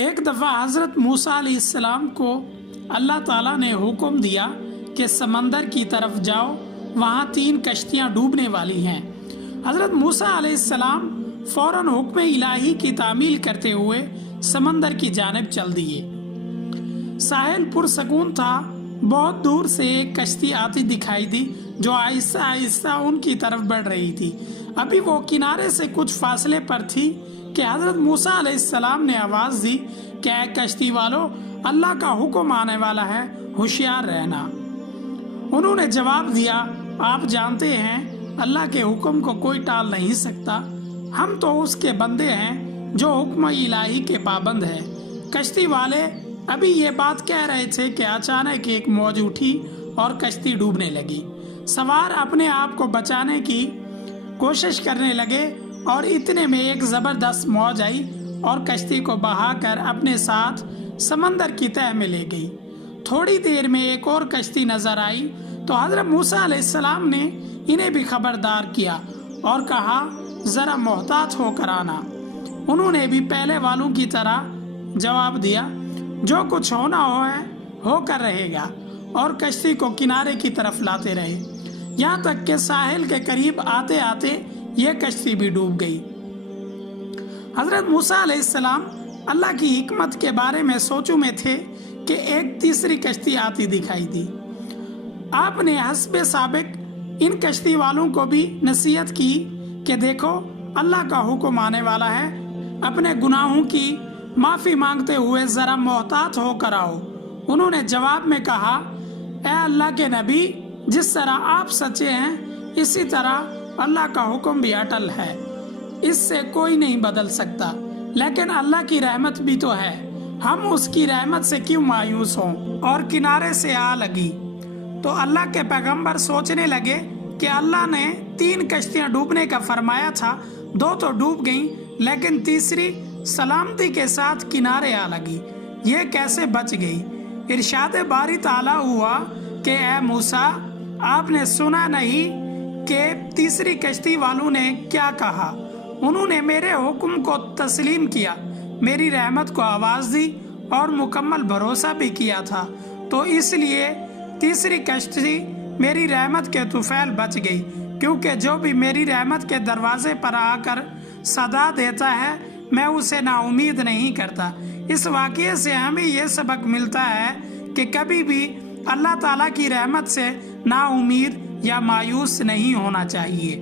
ایک دفعہ حضرت موسیٰ علیہ السلام کو اللہ تعالیٰ نے حکم دیا کہ سمندر کی طرف جاؤ، وہاں 3 کشتیاں ڈوبنے والی ہیں۔ حضرت موسیٰ علیہ السلام فوراً حکم الہی کی تعمیل کرتے ہوئے سمندر کی جانب چل دیے۔ ساحل پرسکون تھا۔ بہت دور سے ایک کشتی آتی دکھائی دی جو آہستہ آہستہ ان کی طرف بڑھ رہی تھی۔ ابھی وہ کنارے سے کچھ فاصلے پر تھی کہ حضرت موسیٰ علیہ السلام نے آواز دی کہ اے کشتی والو، اللہ کا حکم آنے والا ہے، ہوشیار رہنا۔ انہوں نے جواب دیا، آپ جانتے ہیں اللہ کے حکم کو کوئی ٹال نہیں سکتا، ہم تو اس کے بندے ہیں جو حکم الہی کے پابند ہیں۔ کشتی والے ابھی یہ بات کہہ رہے تھے کہ اچانک ایک موج اٹھی اور کشتی ڈوبنے لگی۔ سوار اپنے آپ کو بچانے کی کوشش کرنے لگے اور اتنے میں ایک زبردست موج آئی اور کشتی کو بہا کر اپنے ساتھ سمندر کی تہہ میں لے گئی۔ تھوڑی دیر میں ایک اور کشتی نظر آئی تو حضرت موسیٰ علیہ السلام نے انہیں بھی خبردار کیا اور کہا، ذرا محتاط ہو کر آنا۔ انہوں نے بھی پہلے والوں کی طرح جواب دیا، جو کچھ ہونا ہو کر رہے گا، اور کشتی کو کنارے کی طرف لاتے رہے، یہاں تک کہ ساحل کے قریب آتے آتے یہ کشتی بھی ڈوب گئی۔ حضرت موسیٰ علیہ السلام اللہ کی حکمت کے بارے میں سوچوں میں تھے کہ ایک تیسری کشتی آتی دکھائی دی۔ آپ نے حسب سابق ان کشتی والوں کو بھی نصیحت کی کہ دیکھو، اللہ کا حکم آنے والا ہے، اپنے گناہوں کی معافی مانگتے ہوئے ذرا محتاط ہو کر آؤ۔ انہوں نے جواب میں کہا، اے اللہ کے نبی، جس طرح آپ سچے ہیں اسی طرح اللہ کا حکم بھی اٹل ہے، اس سے کوئی نہیں بدل سکتا، لیکن اللہ کی رحمت بھی تو ہے، ہم اس کی رحمت سے کیوں مایوس ہوں۔ اور کنارے سے آ لگی تو اللہ کے پیغمبر سوچنے لگے کہ اللہ نے 3 کشتیاں ڈوبنے کا فرمایا تھا، 2 تو ڈوب گئیں لیکن تیسری سلامتی کے ساتھ کنارے آ لگی، یہ کیسے بچ گئی؟ ارشاد باری تعالیٰ ہوا کہ اے موسیٰ، آپ نے سنا نہیں کہ تیسری کشتی والوں نے کیا کہا؟ انہوں نے میرے حکم کو تسلیم کیا، میری رحمت کو آواز دی اور مکمل بھروسہ بھی کیا تھا، تو اس لیے تیسری کشتی میری رحمت کے طفیل بچ گئی، کیونکہ جو بھی میری رحمت کے دروازے پر آ کر صدا دیتا ہے میں اسے نا امید نہیں کرتا۔ اس واقعے سے ہمیں یہ سبق ملتا ہے کہ کبھی بھی اللہ تعالیٰ کی رحمت سے نا امید یا مایوس نہیں ہونا چاہیے۔